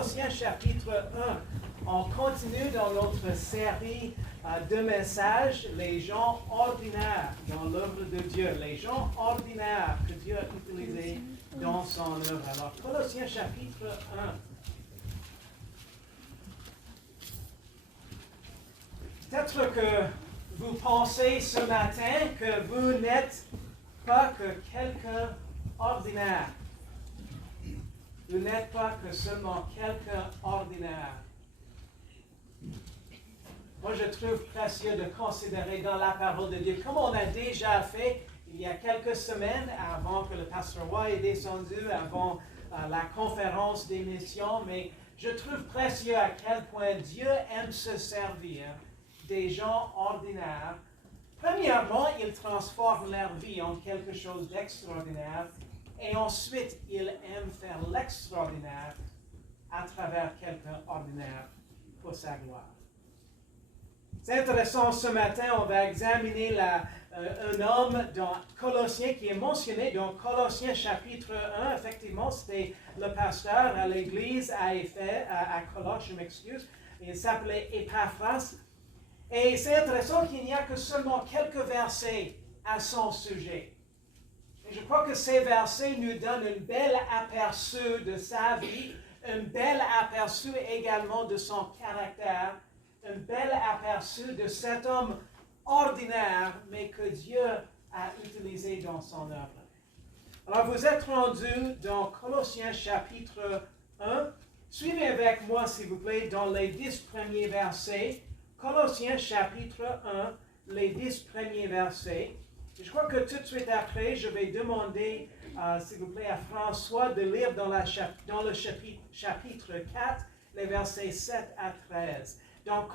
Colossiens chapitre 1. On continue dans notre série de messages, les gens ordinaires dans l'œuvre de Dieu, les gens ordinaires que Dieu a utilisés dans son œuvre. Alors, Colossiens chapitre 1. Peut-être que vous pensez ce matin que vous n'êtes pas que quelqu'un ordinaire. Vous n'êtes pas que seulement quelqu'un ordinaire. Moi, je trouve précieux de considérer dans la parole de Dieu, comme on a déjà fait il y a quelques semaines, avant que le pasteur Roy est descendu, avant la conférence des missions, mais je trouve précieux à quel point Dieu aime se servir des gens ordinaires. Premièrement, il transforme leur vie en quelque chose d'extraordinaire, et ensuite, il aime faire l'extraordinaire à travers quelqu'un ordinaire pour sa gloire. C'est intéressant, ce matin, on va examiner un homme dans Colossiens qui est mentionné dans Colossiens chapitre 1. Effectivement, c'était le pasteur à l'église à Colosse, je m'excuse. Il s'appelait Epaphras. Et c'est intéressant qu'il n'y a que seulement quelques versets à son sujet. Et je crois que ces versets nous donnent un bel aperçu de sa vie, un bel aperçu également de son caractère, un bel aperçu de cet homme ordinaire, mais que Dieu a utilisé dans son œuvre. Alors, vous êtes rendus dans Colossiens chapitre 1. Suivez avec moi, s'il vous plaît, dans les 10 premiers versets. Colossiens chapitre 1, les 10 premiers versets. Et je crois que tout de suite après, je vais demander, s'il vous plaît, à François de lire dans le chapitre 4, les versets 7 à 13. Dans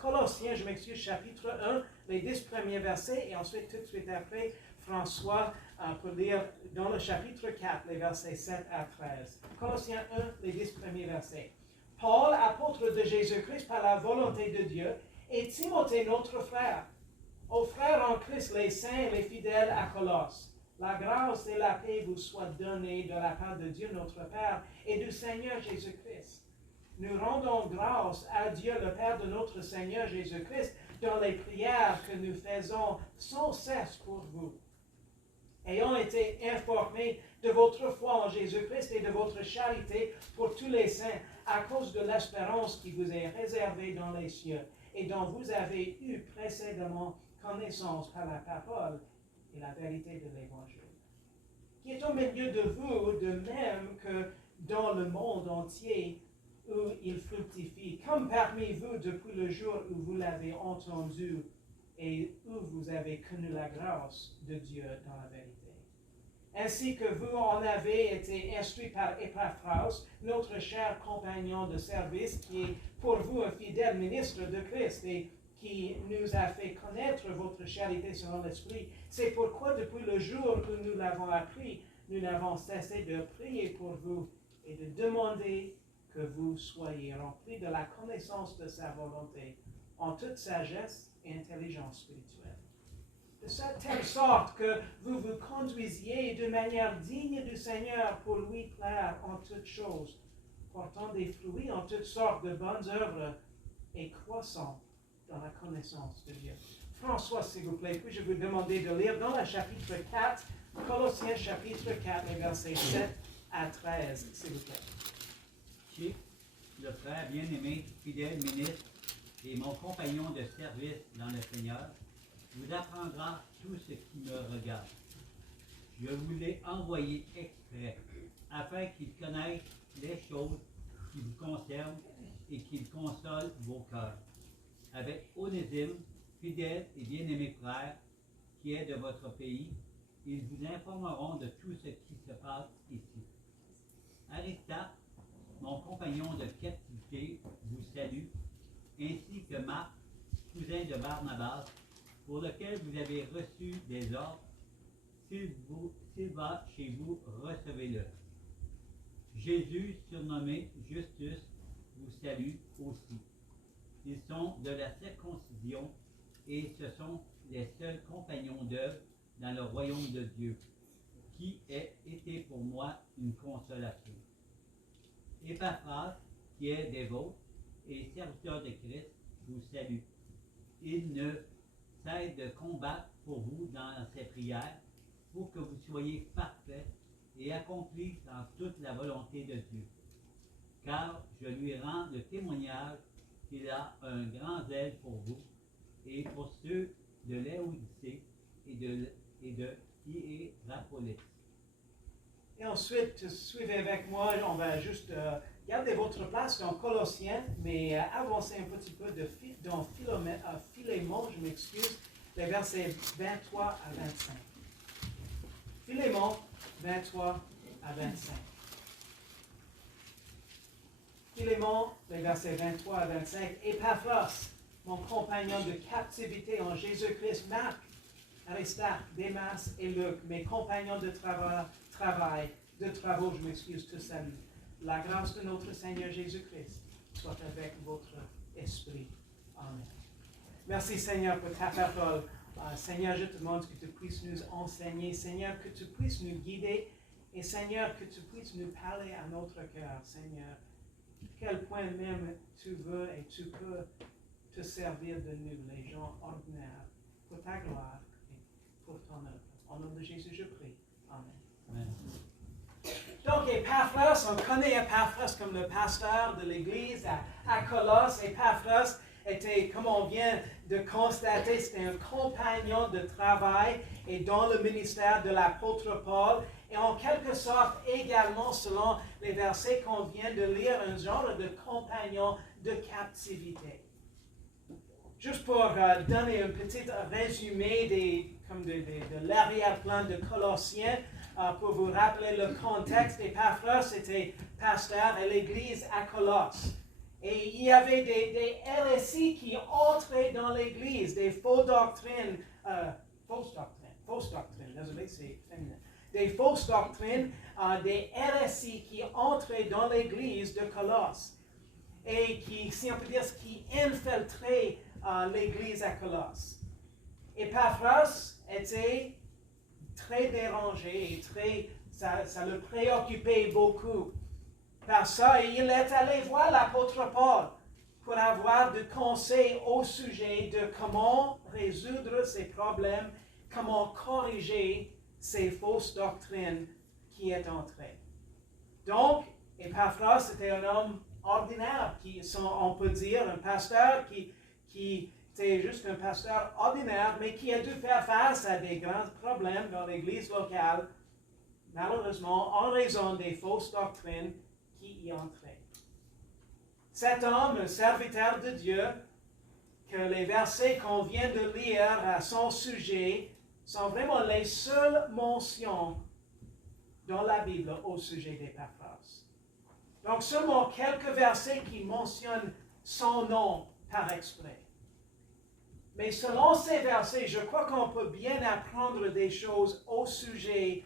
Colossiens, je m'excuse, chapitre 1, les 10 premiers versets, et ensuite, tout de suite après, François pour lire dans le chapitre 4, les versets 7 à 13. Colossiens 1, les 10 premiers versets. Paul, apôtre de Jésus-Christ par la volonté de Dieu, et Timothée, notre frère, aux frères en Christ, les saints et les fidèles à Colosse, la grâce et la paix vous soient données de la part de Dieu notre Père et du Seigneur Jésus-Christ. Nous rendons grâce à Dieu le Père de notre Seigneur Jésus-Christ dans les prières que nous faisons sans cesse pour vous. Ayant été informés de votre foi en Jésus-Christ et de votre charité pour tous les saints, à cause de l'espérance qui vous est réservée dans les cieux, et dont vous avez eu précédemment connaissance par la parole et la vérité de l'Évangile, qui est au milieu de vous, de même que dans le monde entier où il fructifie, comme parmi vous depuis le jour où vous l'avez entendu et où vous avez connu la grâce de Dieu dans la vérité. Ainsi que vous en avez été instruits par Epaphras, notre cher compagnon de service, qui est pour vous un fidèle ministre de Christ et qui nous a fait connaître votre charité selon l'Esprit. C'est pourquoi, depuis le jour où nous l'avons appris, nous n'avons cessé de prier pour vous et de demander que vous soyez remplis de la connaissance de sa volonté, en toute sagesse et intelligence spirituelle. De telle sorte que vous vous conduisiez de manière digne du Seigneur pour lui plaire en toutes choses, portant des fruits en toutes sortes de bonnes œuvres et croissant dans la connaissance de Dieu. François, s'il vous plaît, puis-je vous demander de lire dans le chapitre 4, Colossiens chapitre 4, les versets 7 à 13, s'il vous plaît. Chic, le frère bien-aimé, fidèle ministre et mon compagnon de service dans le Seigneur, vous apprendra tout ce qui me regarde. Je vous l'ai envoyé exprès, afin qu'il connaisse les choses qui vous concernent et qu'il console vos cœurs. Avec Onésime, fidèle et bien-aimé frère, qui est de votre pays, ils vous informeront de tout ce qui se passe ici. Aristote, mon compagnon de captivité, vous salue, ainsi que Marc, cousin de Barnabas, pour lequel vous avez reçu des ordres. S'il va chez vous, recevez-le. Jésus, surnommé Justus, vous salue aussi. Ils sont de la circoncision et ce sont les seuls compagnons d'œuvre dans le royaume de Dieu, qui a été pour moi une consolation. Épaphras, qui est des vôtres et serviteur de Christ, vous salue. Il ne cesse de combattre pour vous dans ses prières, pour que vous soyez parfaits et accomplis dans toute la volonté de Dieu. Car je lui rends le témoignage qu'il a un grand zèle pour vous et pour ceux de Laodicée et de Hiérapolis. Et ensuite, suivez avec moi, on va juste garder votre place dans Colossiens, mais avancer un petit peu dans Philémon, je m'excuse, les versets 23 à 25. Philémon, 23 à 25. Philémon, les versets 23 à 25. Épaphras, mon compagnon de captivité en Jésus-Christ, Marc, Aristarque, Démas et Luc, mes compagnons de travaux, te salue. La grâce de notre Seigneur Jésus-Christ soit avec votre esprit. Amen. Merci Seigneur pour ta parole. Seigneur, je te demande que tu puisses nous enseigner. Seigneur, que tu puisses nous guider. Et Seigneur, que tu puisses nous parler à notre cœur. Seigneur, quel point même tu veux et tu peux te servir de nous, les gens ordinaires, pour ta gloire et pour ton œuvre. Au nom de Jésus, je prie. Amen. Amen. Donc, Épaphras, on connaît Épaphras comme le pasteur de l'église à Colosse. Épaphras était, comme on vient de constater, c'était un compagnon de travail et dans le ministère de l'apôtre Paul. Et en quelque sorte, également, selon les versets qu'on vient de lire, un genre de compagnon de captivité. Juste pour donner un petit résumé de l'arrière-plan de Colossiens, pour vous rappeler le contexte, Épaphras était pasteur à l'église à Colosse. Et il y avait des hérésies qui entraient dans l'église, des fausses doctrines, désolé, c'est féminin. Des fausses doctrines, des hérésies qui entraient dans l'église de Colosse. Et qui, si on peut dire, qui infiltraient l'église à Colosse. Épaphras était très dérangé et ça le préoccupait beaucoup par ça. Et il est allé voir l'apôtre Paul pour avoir des conseils au sujet de comment résoudre ces problèmes, comment corriger ces fausses doctrines qui est entrées. Donc, Épaphras était un homme ordinaire, on peut dire, un pasteur qui était juste un pasteur ordinaire, mais qui a dû faire face à des grands problèmes dans l'église locale, malheureusement, en raison des fausses doctrines qui y entraient. Cet homme, un serviteur de Dieu, que les versets qu'on vient de lire à son sujet sont vraiment les seules mentions dans la Bible au sujet d'Épaphras. Donc, seulement quelques versets qui mentionnent son nom par exprès. Mais selon ces versets, je crois qu'on peut bien apprendre des choses au sujet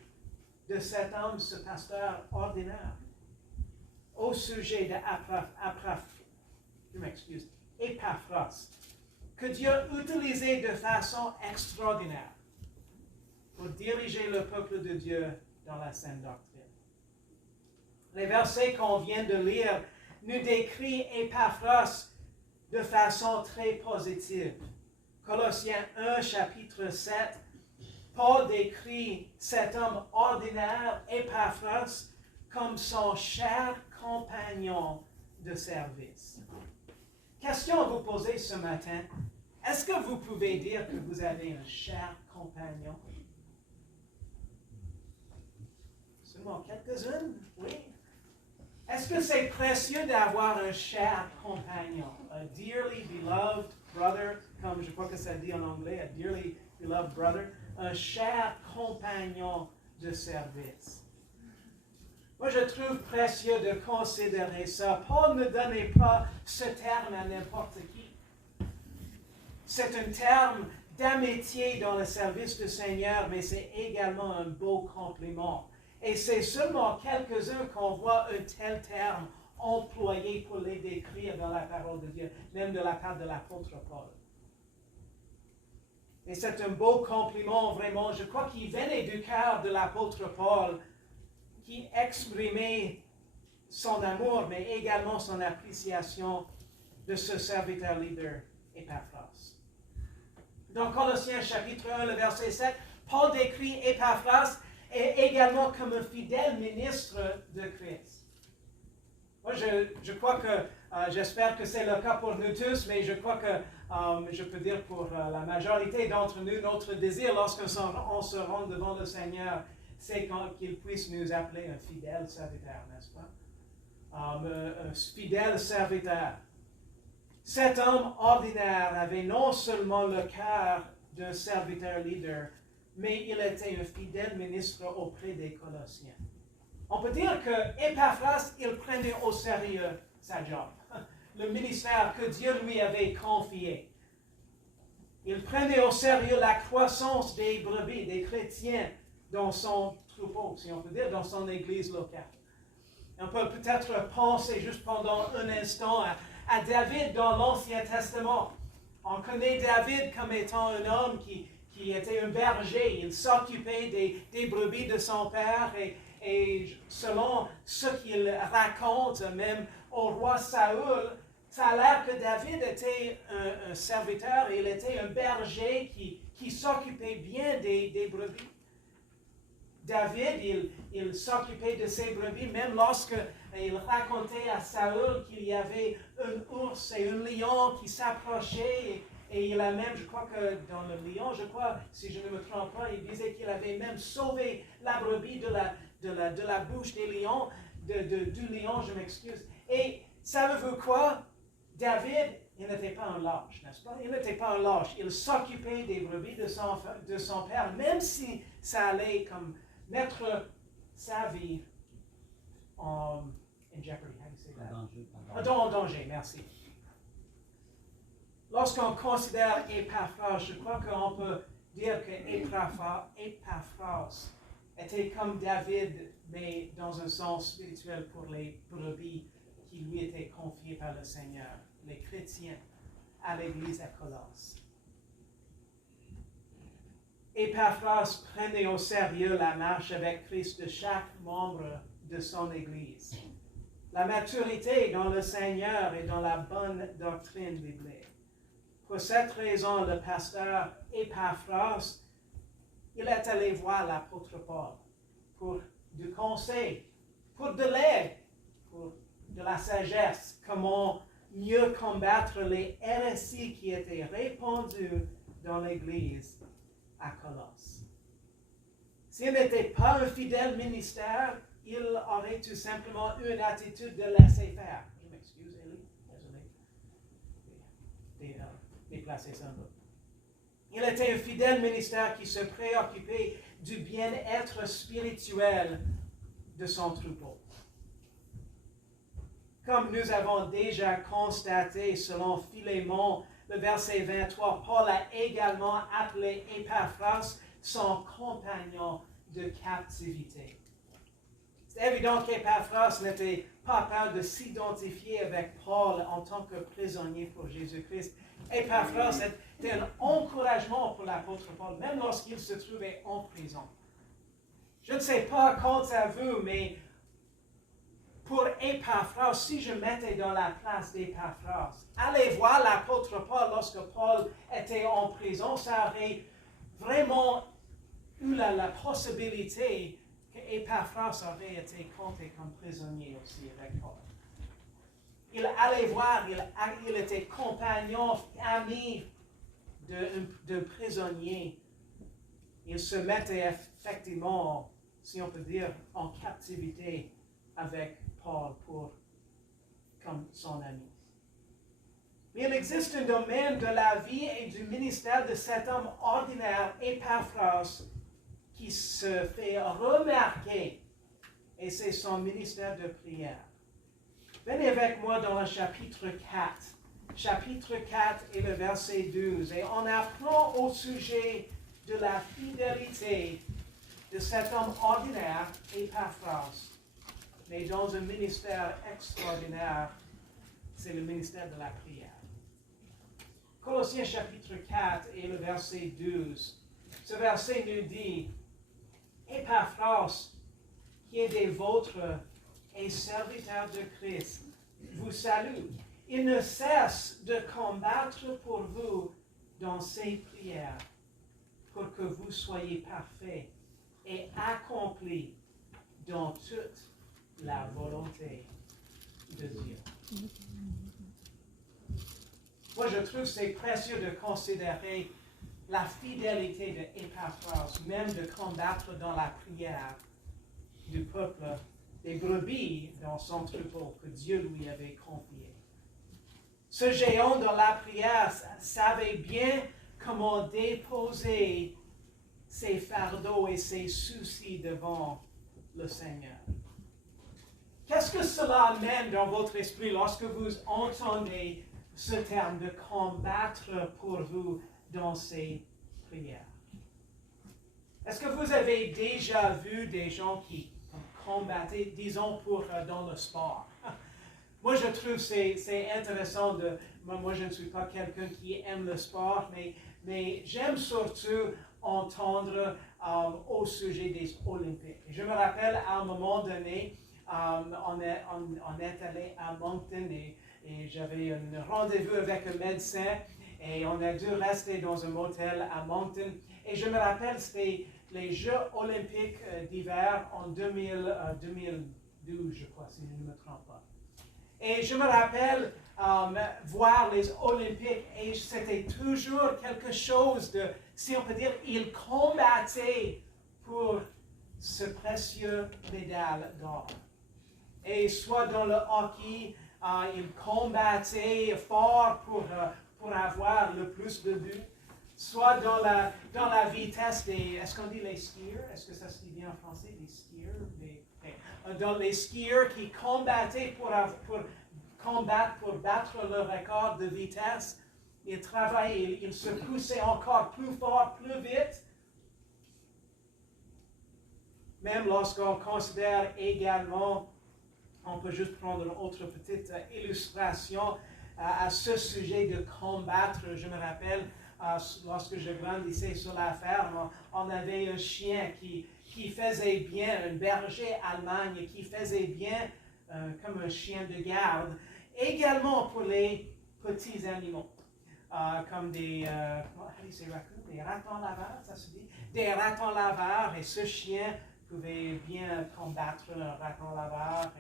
de cet homme, ce pasteur ordinaire. Au sujet d'Épaphras, que Dieu utilisait de façon extraordinaire pour diriger le peuple de Dieu dans la saine doctrine. Les versets qu'on vient de lire nous décrivent Épaphras de façon très positive. Colossiens 1, chapitre 7, Paul décrit cet homme ordinaire, Épaphras, comme son cher compagnon de service. Question à vous poser ce matin. Est-ce que vous pouvez dire que vous avez un cher compagnon? Seulement quelques-unes, oui. Est-ce que c'est précieux d'avoir un cher compagnon? A dearly beloved brother, comme je crois que ça dit en anglais, a dearly beloved brother. Un cher compagnon de service. Moi, je trouve précieux de considérer ça. Paul ne donnait pas ce terme à n'importe qui. C'est un terme d'amitié dans le service du Seigneur, mais c'est également un beau compliment. Et c'est seulement quelques-uns qu'on voit un tel terme employé pour les décrire dans la parole de Dieu, même de la part de l'apôtre Paul. Et c'est un beau compliment, vraiment. Je crois qu'il venait du cœur de l'apôtre Paul, qui exprimait son amour, mais également son appréciation de ce serviteur leader, Epaphras. Dans Colossiens chapitre 1, le verset 7, Paul décrit Epaphras également comme un fidèle ministre de Christ. Moi, je crois que, j'espère que c'est le cas pour nous tous, mais je crois que, je peux dire pour la majorité d'entre nous, notre désir lorsqu'on se rend devant le Seigneur, c'est qu'il puisse nous appeler un fidèle serviteur, n'est-ce pas? Un fidèle serviteur. Cet homme ordinaire avait non seulement le cœur d'un serviteur leader, mais il était un fidèle ministre auprès des Colossiens. On peut dire que Epaphras, il prenait au sérieux sa job, le ministère que Dieu lui avait confié. Il prenait au sérieux la croissance des brebis, des chrétiens dans son troupeau, si on peut dire, dans son église locale. On peut peut-être penser juste pendant un instant à David dans l'Ancien Testament. On connaît David comme étant un homme qui était un berger. Il s'occupait des brebis de son père et selon ce qu'il raconte, même au roi Saül, ça a l'air que David était un serviteur, il était un berger qui s'occupait bien des brebis. David, il s'occupait de ses brebis, même lorsque il racontait à Saül qu'il y avait un ours et un lion qui s'approchaient. Et il a même, je crois que dans le lion, je crois, si je ne me trompe pas, il disait qu'il avait même sauvé la brebis de la bouche des lions, du lion, je m'excuse. Et ça veut quoi? David, il n'était pas un lâche, n'est-ce pas? Il n'était pas un lâche. Il s'occupait des brebis de son père, même si ça allait comme mettre sa vie en jeopardy. How do you say that? En danger, merci. Lorsqu'on considère Epaphras, je crois qu'on peut dire que Epaphras était comme David, mais dans un sens spirituel pour les brebis qui lui étaient confiées par le Seigneur, les chrétiens à l'église à Colosse. Epaphras prenait au sérieux la marche avec Christ de chaque membre de son église. La maturité dans le Seigneur et dans la bonne doctrine biblique. Pour cette raison, le pasteur Epaphras, il est allé voir l'apôtre Paul pour du conseil, pour de l'aide, pour de la sagesse, comment mieux combattre les hérésies qui étaient répandues dans l'Église à Colosse. S'il n'était pas un fidèle ministère, il aurait tout simplement eu une attitude de laisser faire. Je m'excuse, Élie, désolé. Déplacer ça un peu. Il était un fidèle ministère qui se préoccupait du bien-être spirituel de son troupeau. Comme nous avons déjà constaté selon Philémon, le verset 23, Paul a également appelé Epaphras son compagnon de captivité. C'est évident qu'Epaphras n'était pas peur de s'identifier avec Paul en tant que prisonnier pour Jésus-Christ. Epaphras était un encouragement pour l'apôtre Paul, même lorsqu'il se trouvait en prison. Je ne sais pas quant à vous, mais pour Epaphras, si je mettais dans la place d'Epaphras, aller voir l'apôtre Paul lorsque Paul était en prison, ça aurait vraiment eu la possibilité qu'Epaphras aurait été compté comme prisonnier aussi avec Paul. Il allait voir, il était compagnon, ami de prisonniers. Il se mettait effectivement, si on peut dire, en captivité avec Paul comme son ami. Mais il existe un domaine de la vie et du ministère de cet homme ordinaire, Epaphras, qui se fait remarquer, et c'est son ministère de prière. Venez avec moi dans le chapitre 4. Chapitre 4 et le verset 12. Et on apprend au sujet de la fidélité de cet homme ordinaire, Epaphras, mais dans un ministère extraordinaire, c'est le ministère de la prière. Colossiens chapitre 4 et le verset 12. Ce verset nous dit, Epaphras, qui est des vôtres et serviteur de Christ, vous salue. Il ne cesse de combattre pour vous dans ses prières, pour que vous soyez parfaits et accomplis dans toute la volonté de Dieu. Moi, je trouve que c'est précieux de considérer la fidélité d'Épaphras, même de combattre dans la prière du peuple des brebis dans son troupeau que Dieu lui avait confié. Ce géant dans la prière savait bien comment déposer ses fardeaux et ses soucis devant le Seigneur. Qu'est-ce que cela amène dans votre esprit lorsque vous entendez ce terme de combattre pour vous dans ces prières? Est-ce que vous avez déjà vu des gens qui combattaient, disons, dans le sport? Moi, je trouve que c'est intéressant moi, je ne suis pas quelqu'un qui aime le sport, mais j'aime surtout entendre au sujet des Olympiques. Je me rappelle, à un moment donné, on est allé à Moncton et j'avais un rendez-vous avec un médecin et on a dû rester dans un motel à Moncton. Et je me rappelle, c'était les Jeux olympiques d'hiver en 2012, je crois, si je ne me trompe pas. Et je me rappelle voir les Olympiques et c'était toujours quelque chose de, si on peut dire, ils combattaient pour ce précieux médaille d'or. Et soit dans le hockey, ils combattaient fort pour avoir le plus de buts, soit dans la vitesse des, est-ce qu'on dit les skieurs? Est-ce que ça se dit bien en français, les skieurs? Dans les skieurs qui combattaient pour combattre, pour battre le record de vitesse, ils travaillaient, ils se poussaient encore plus fort, plus vite. Même lorsqu'on considère également, on peut juste prendre une autre petite illustration à ce sujet de combattre. Je me rappelle, lorsque je grandissais sur la ferme, on avait un chien qui faisait bien, un berger allemand qui faisait bien comme un chien de garde. Également pour les petits animaux, comme des ratons laveurs, ça se dit? Des ratons laveurs, et ce chien pouvait bien combattre un raton laveur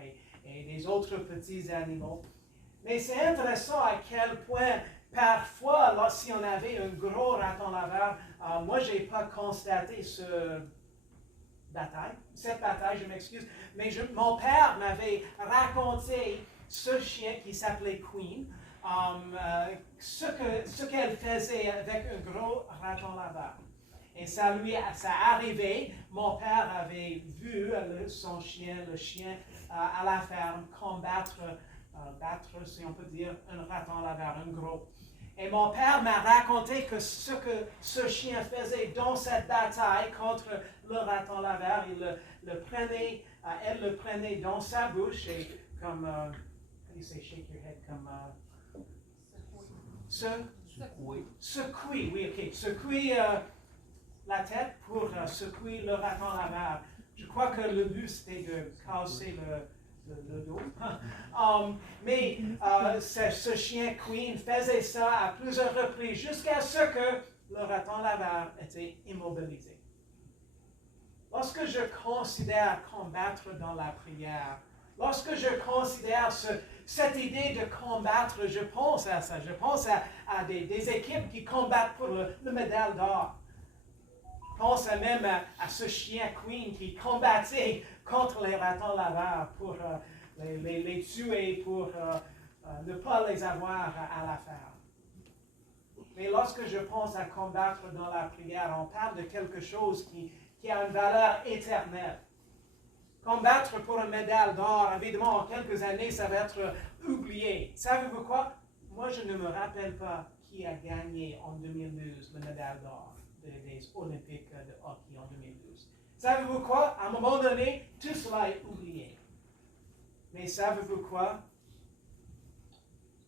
et des autres petits animaux. Mais c'est intéressant à quel point, parfois, si on avait un gros raton laveur, moi, je n'ai pas constaté cette bataille, je m'excuse, mais mon père m'avait raconté ce chien qui s'appelait Queen, ce qu'elle faisait avec un gros raton laveur. Et ça arrivait, mon père avait vu son chien, le chien à la ferme, battre, si on peut dire, un raton laveur, un gros. Et mon père m'a raconté que ce que ce chien faisait dans cette bataille contre le raton laveur, elle le prenait dans sa bouche et comme, how do you say shake your head, comme, secouer, oui, ok, secouer la tête pour secouer le raton laveur. Je crois que le but c'était de casser le dos. Mais ce chien Queen faisait ça à plusieurs reprises jusqu'à ce que le raton laveur était immobilisé. Lorsque je considère combattre dans la prière, lorsque je considère cette idée de combattre, je pense à ça. Je pense à des équipes qui combattent pour le médaille d'or. Je pense même à ce chien Queen qui combattait contre les ratons laveurs pour les tuer, pour ne pas les avoir à la ferme. Mais lorsque je pense à combattre dans la prière, on parle de quelque chose qui a une valeur éternelle. Combattre pour une médaille d'or, évidemment, en quelques années, ça va être oublié. Savez-vous quoi? Moi, je ne me rappelle pas qui a gagné en 2012 la médaille d'or des Olympiques de hockey en 2012. Savez-vous quoi? À un moment donné, tout cela est oublié. Mais savez-vous quoi?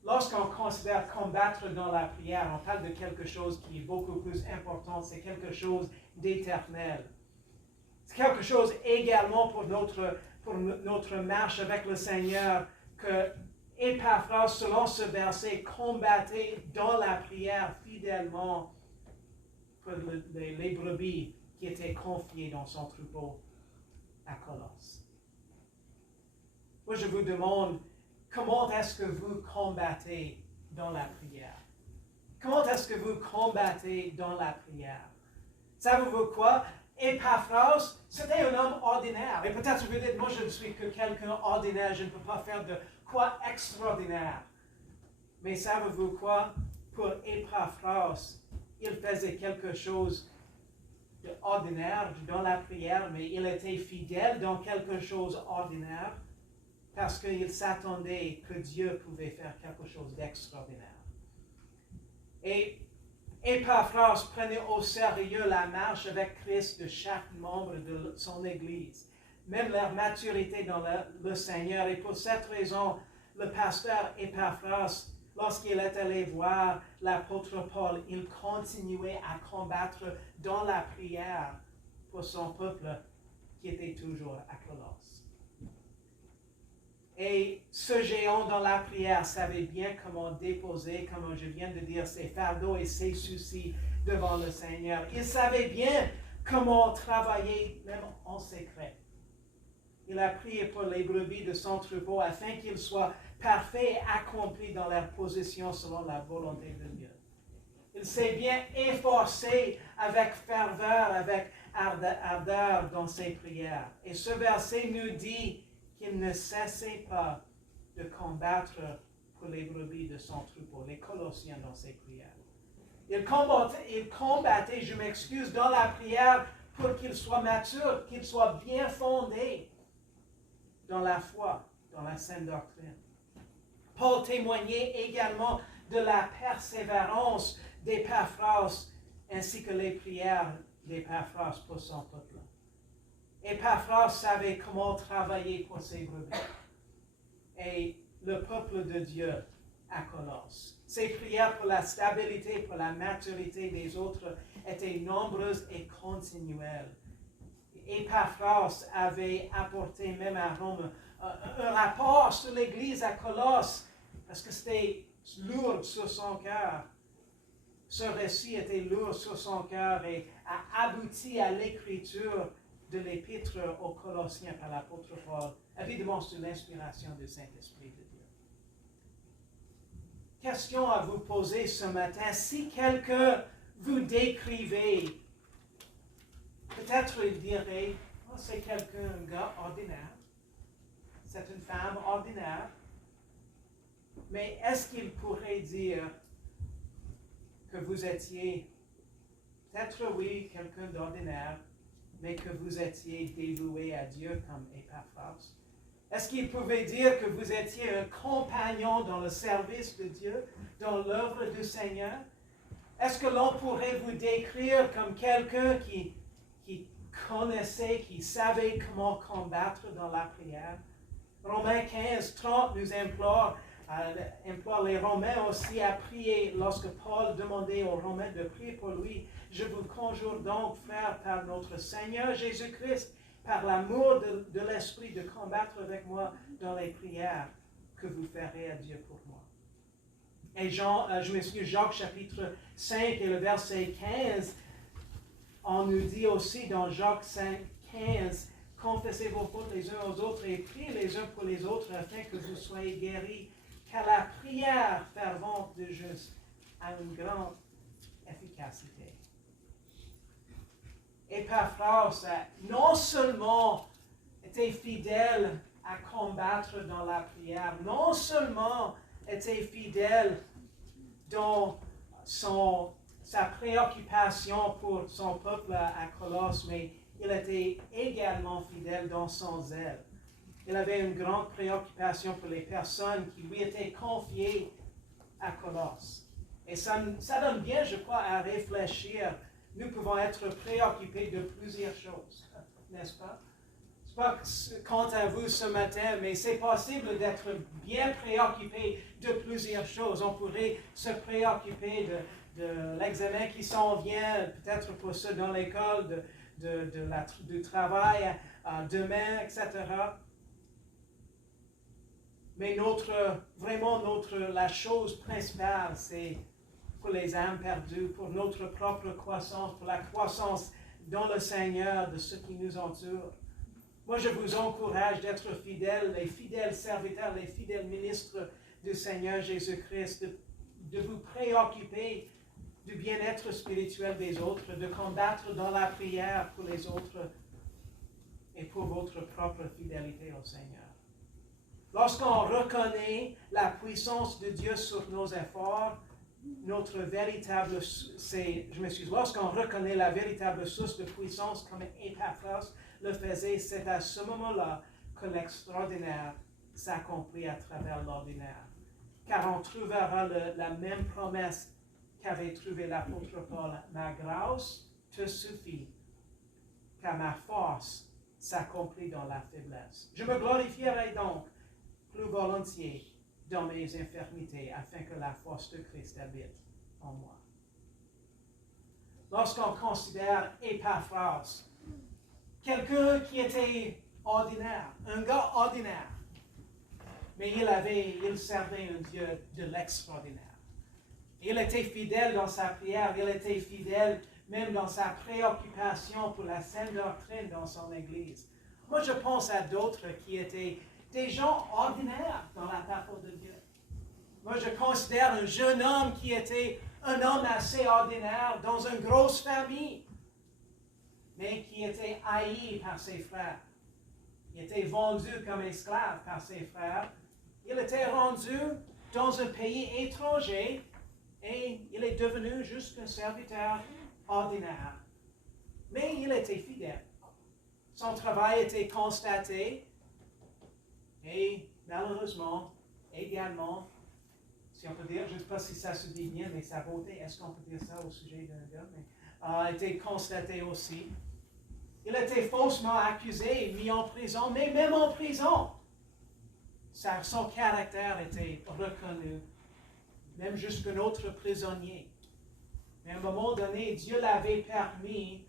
Lorsqu'on considère combattre dans la prière, on parle de quelque chose qui est beaucoup plus important, c'est quelque chose d'éternel. C'est quelque chose également pour notre pour notre marche avec le Seigneur que Épaphras, selon ce verset, combattait dans la prière fidèlement pour les brebis qui étaient confiées dans son troupeau à Colosse. Moi, je vous demande, comment est-ce que vous combattez dans la prière? Comment est-ce que vous combattez dans la prière? Savez-vous quoi? Épaphras, c'était un homme ordinaire. Et peut-être vous dites, moi je ne suis que quelqu'un ordinaire, je ne peux pas faire de quoi extraordinaire. Mais savez-vous quoi? Pour Épaphras, il faisait quelque chose d'ordinaire dans la prière, mais il était fidèle dans quelque chose d'ordinaire parce qu'il s'attendait que Dieu pouvait faire quelque chose d'extraordinaire. Et Épaphras prenait au sérieux la marche avec Christ de chaque membre de son Église, même leur maturité dans le Seigneur. Et pour cette raison, le pasteur Épaphras, lorsqu'il est allé voir l'apôtre Paul, il continuait à combattre dans la prière pour son peuple qui était toujours à Colosse. Et ce géant dans la prière savait bien comment déposer, comme je viens de dire, ses fardeaux et ses soucis devant le Seigneur. Il savait bien comment travailler même en secret. Il a prié pour les brebis de son troupeau afin qu'ils soient parfaits et accomplis dans leur position selon la volonté de Dieu. Il s'est bien efforcé avec ferveur, avec ardeur dans ses prières. Et ce verset nous dit qu'il ne cessait pas de combattre pour les brebis de son troupeau, les Colossiens dans ses prières. Il combattait, je m'excuse, dans la prière pour qu'il soit mature, qu'il soit bien fondé dans la foi, dans la sainte doctrine. Paul témoignait également de la persévérance d'Épaphras ainsi que les prières d'Épaphras pour son peuple. Épaphras savait comment travailler pour ses brebis et le peuple de Dieu à Colosse. Ses prières pour la stabilité, pour la maturité des autres étaient nombreuses et continuelles. Épaphras avait apporté même à Rome un rapport sur l'Église à Colosse parce que c'était lourd sur son cœur. Ce récit était lourd sur son cœur et a abouti à l'écriture de l'épître aux Colossiens par l'apôtre Paul, évidemment sous l'inspiration du Saint-Esprit de Dieu. Question à vous poser ce matin. Si quelqu'un vous décrivait, peut-être il dirait, oh, c'est quelqu'un, un gars ordinaire, c'est une femme ordinaire, mais est-ce qu'il pourrait dire que vous étiez, peut-être oui, quelqu'un d'ordinaire, mais que vous étiez dévoué à Dieu comme Épaphras? Est-ce qu'il pouvait dire que vous étiez un compagnon dans le service de Dieu, dans l'œuvre du Seigneur? Est-ce que l'on pourrait vous décrire comme quelqu'un qui connaissait, qui savait comment combattre dans la prière? Romains 15, 30 nous implore les Romains aussi à prier. Lorsque Paul demandait aux Romains de prier pour lui, je vous conjure donc, frères, par notre Seigneur Jésus-Christ, par l'amour de l'Esprit, de combattre avec moi dans les prières que vous ferez à Dieu pour moi. Et Jacques chapitre 5 et le verset 15, on nous dit aussi dans Jacques 5, 15, confessez vos fautes les uns aux autres et priez les uns pour les autres afin que vous soyez guéris, car la prière fervente du juste a une grande efficacité. Épaphras non seulement était fidèle à combattre dans la prière, non seulement était fidèle dans sa préoccupation pour son peuple à Colosse, mais il était également fidèle dans son zèle. Il avait une grande préoccupation pour les personnes qui lui étaient confiées à Colosse. Et ça donne bien, je crois, à réfléchir. Nous pouvons être préoccupés de plusieurs choses, n'est-ce pas? Ce n'est pas quant à vous ce matin, mais c'est possible d'être bien préoccupé de plusieurs choses. On pourrait se préoccuper de l'examen qui s'en vient, peut-être pour ceux dans l'école, du travail demain, etc. Mais la chose principale, c'est pour les âmes perdues, pour notre propre croissance, pour la croissance dans le Seigneur de ceux qui nous entourent. Moi, je vous encourage d'être fidèles, les fidèles serviteurs, les fidèles ministres du Seigneur Jésus-Christ, de vous préoccuper du bien-être spirituel des autres, de combattre dans la prière pour les autres et pour votre propre fidélité au Seigneur. Lorsqu'on reconnaît la puissance de Dieu sur nos efforts, lorsqu'on reconnaît la véritable source de puissance comme Épaphras le faisait, c'est à ce moment-là que l'extraordinaire s'accomplit à travers l'ordinaire. Car on trouvera la même promesse qu'avait trouvé l'apôtre Paul. Ma grâce te suffit, car ma force s'accomplit dans la faiblesse. Je me glorifierai donc plus volontiers dans mes infirmités, afin que la force de Christ habite en moi. Lorsqu'on considère Épaphras, quelqu'un qui était ordinaire, un gars ordinaire, mais il servait un Dieu de l'extraordinaire. Il était fidèle dans sa prière, il était fidèle même dans sa préoccupation pour la saine doctrine dans son Église. Moi, je pense à d'autres qui étaient des gens ordinaires dans la parole de Dieu. Moi, je considère un jeune homme qui était un homme assez ordinaire dans une grosse famille, mais qui était haï par ses frères. Il était vendu comme esclave par ses frères. Il était rendu dans un pays étranger et il est devenu juste un serviteur ordinaire. Mais il était fidèle. Son travail était constaté et malheureusement, également, si on peut dire, je ne sais pas si ça se dit bien, mais sa beauté, est-ce qu'on peut dire ça au sujet d'un gars, mais a été constaté aussi. Il était faussement accusé et mis en prison, mais même en prison, son caractère était reconnu, même jusqu'un autre prisonnier. Mais à un moment donné, Dieu l'avait permis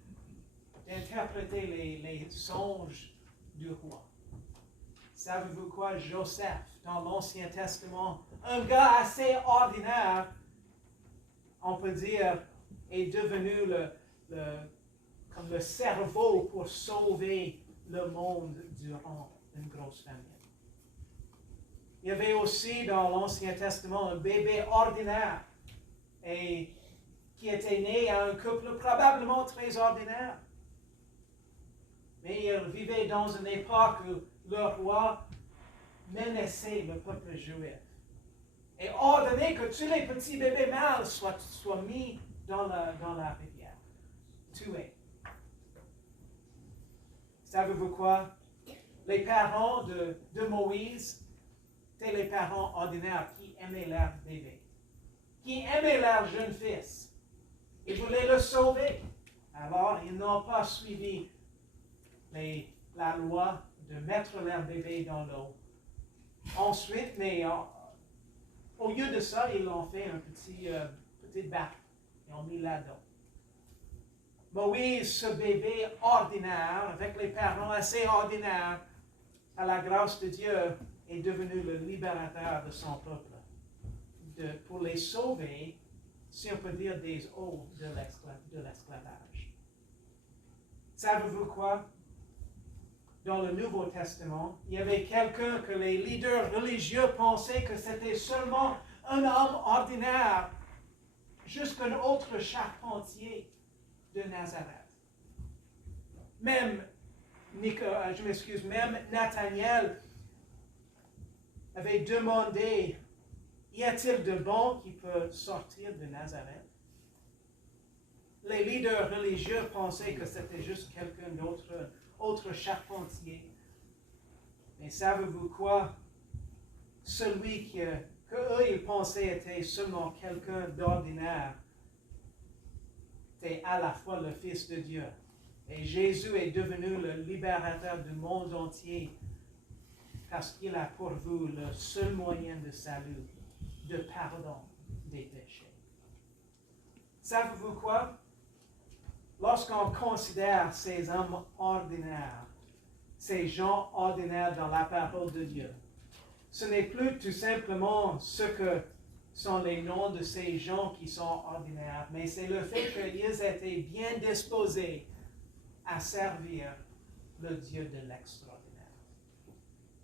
d'interpréter les songes du roi. Savez-vous quoi? Joseph, dans l'Ancien Testament, un gars assez ordinaire, on peut dire, est devenu comme le cerveau pour sauver le monde durant une grosse famine. Il y avait aussi dans l'Ancien Testament un bébé ordinaire et qui était né à un couple probablement très ordinaire. Mais il vivait dans une époque où le roi menaçait le peuple juif et ordonnait que tous les petits bébés mâles soient mis dans la rivière, tués. Savez-vous quoi? Les parents de Moïse étaient les parents ordinaires qui aimaient leur bébé, qui aimaient leur jeune fils. Ils voulaient le sauver. Alors, ils n'ont pas suivi la loi de mettre leur bébé dans l'eau. Ensuite, mais au lieu de ça, ils ont fait un petit bac et ont mis là-dedans. Moïse, ce bébé ordinaire, avec les parents assez ordinaires, à la grâce de Dieu, est devenu le libérateur de son peuple, pour les sauver, si on peut dire, des eaux de l'esclavage. Savez-vous quoi? Dans le Nouveau Testament, il y avait quelqu'un que les leaders religieux pensaient que c'était seulement un homme ordinaire, jusqu'un autre charpentier de Nazareth. Même Nathanaël avait demandé, y a-t-il de bon qui peut sortir de Nazareth? Les leaders religieux pensaient que c'était juste quelqu'un autre charpentier. Mais savez-vous quoi? Celui que eux ils pensaient était seulement quelqu'un d'ordinaire était à la fois le Fils de Dieu. Et Jésus est devenu le libérateur du monde entier parce qu'il a pour vous le seul moyen de salut, de pardon des péchés. Savez-vous quoi? Lorsqu'on considère ces hommes ordinaires, ces gens ordinaires dans la parole de Dieu, ce n'est plus tout simplement ce que sont les noms de ces gens qui sont ordinaires, mais c'est le fait qu'ils étaient bien disposés à servir le Dieu de l'extraordinaire.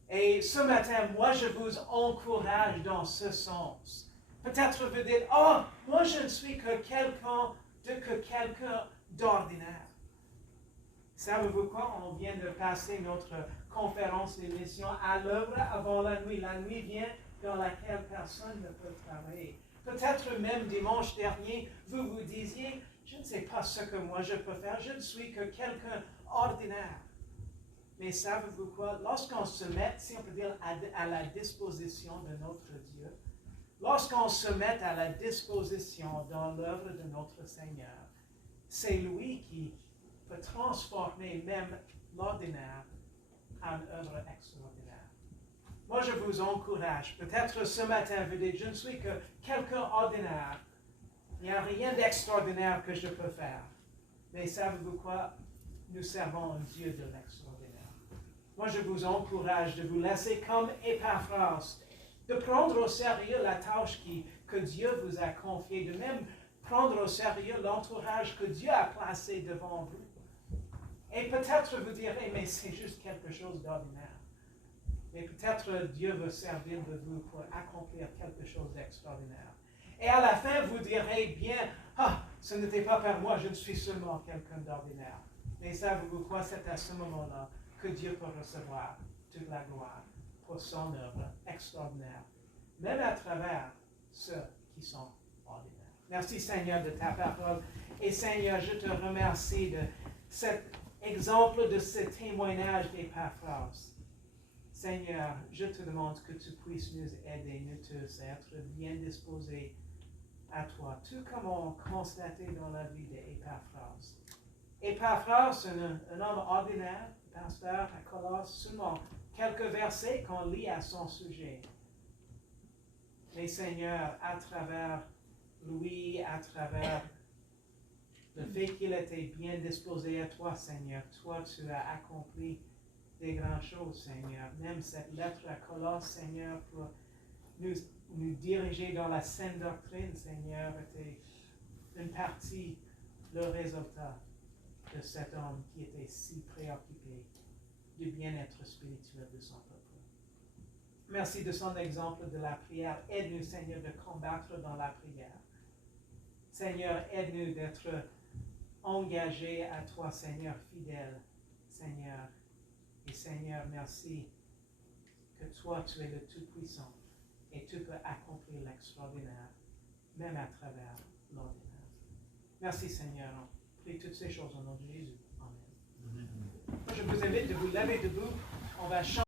Et ce matin, moi, je vous encourage dans ce sens. Peut-être vous dites, oh, moi, je ne suis que quelqu'un d'ordinaire. Savez-vous quoi? On vient de passer notre conférence d'émission à l'œuvre avant la nuit. La nuit vient dans laquelle personne ne peut travailler. Peut-être même dimanche dernier, vous vous disiez, je ne sais pas ce que moi je peux faire, je ne suis que quelqu'un ordinaire. Mais savez-vous quoi? Lorsqu'on se met, si on peut dire, à la disposition de notre Dieu, lorsqu'on se met à la disposition dans l'œuvre de notre Seigneur, c'est lui qui peut transformer même l'ordinaire en œuvre extraordinaire. Moi, je vous encourage. Peut-être ce matin, vous dites, je ne suis que quelqu'un ordinaire. Il n'y a rien d'extraordinaire que je peux faire. Mais savez-vous quoi? Nous servons un Dieu de l'extraordinaire. Moi, je vous encourage de vous laisser comme Épaphras, de prendre au sérieux la tâche que Dieu vous a confiée, de même prendre au sérieux l'entourage que Dieu a placé devant vous. Et peut-être vous direz, mais c'est juste quelque chose d'ordinaire. Mais peut-être Dieu veut servir de vous pour accomplir quelque chose d'extraordinaire. Et à la fin, vous direz bien, ce n'était pas par moi, je ne suis seulement quelqu'un d'ordinaire. Mais savez-vous quoi, c'est à ce moment-là que Dieu peut recevoir toute la gloire pour son œuvre extraordinaire, même à travers ceux qui sont ordinaires. Merci Seigneur de ta parole. Et Seigneur, je te remercie de cet exemple, de ce témoignage d'Épaphras. Seigneur, je te demande que tu puisses nous aider, nous tous, à être bien disposés à toi, tout comme on constaté dans la vie d'Épaphras. Épaphras, un homme ordinaire, pasteur à Colosse, seulement quelques versets qu'on lit à son sujet. Mais Seigneur, à travers lui, à travers le fait qu'il était bien disposé à toi, Seigneur, toi, tu as accompli des grandes choses, Seigneur. Même cette lettre à Colosse, Seigneur, pour nous diriger dans la saine doctrine, Seigneur, était une partie, le résultat de cet homme qui était si préoccupé du bien-être spirituel de son peuple. Merci de son exemple de la prière. Aide-nous, Seigneur, de combattre dans la prière. Seigneur, aide-nous d'être engagés à toi, Seigneur, fidèle, Seigneur. Et Seigneur, merci que toi, tu es le Tout-Puissant et tu peux accomplir l'extraordinaire, même à travers l'ordinaire. Merci, Seigneur. On prie toutes ces choses au nom de Jésus. Amen. Je vous invite de vous lever debout. On va chanter.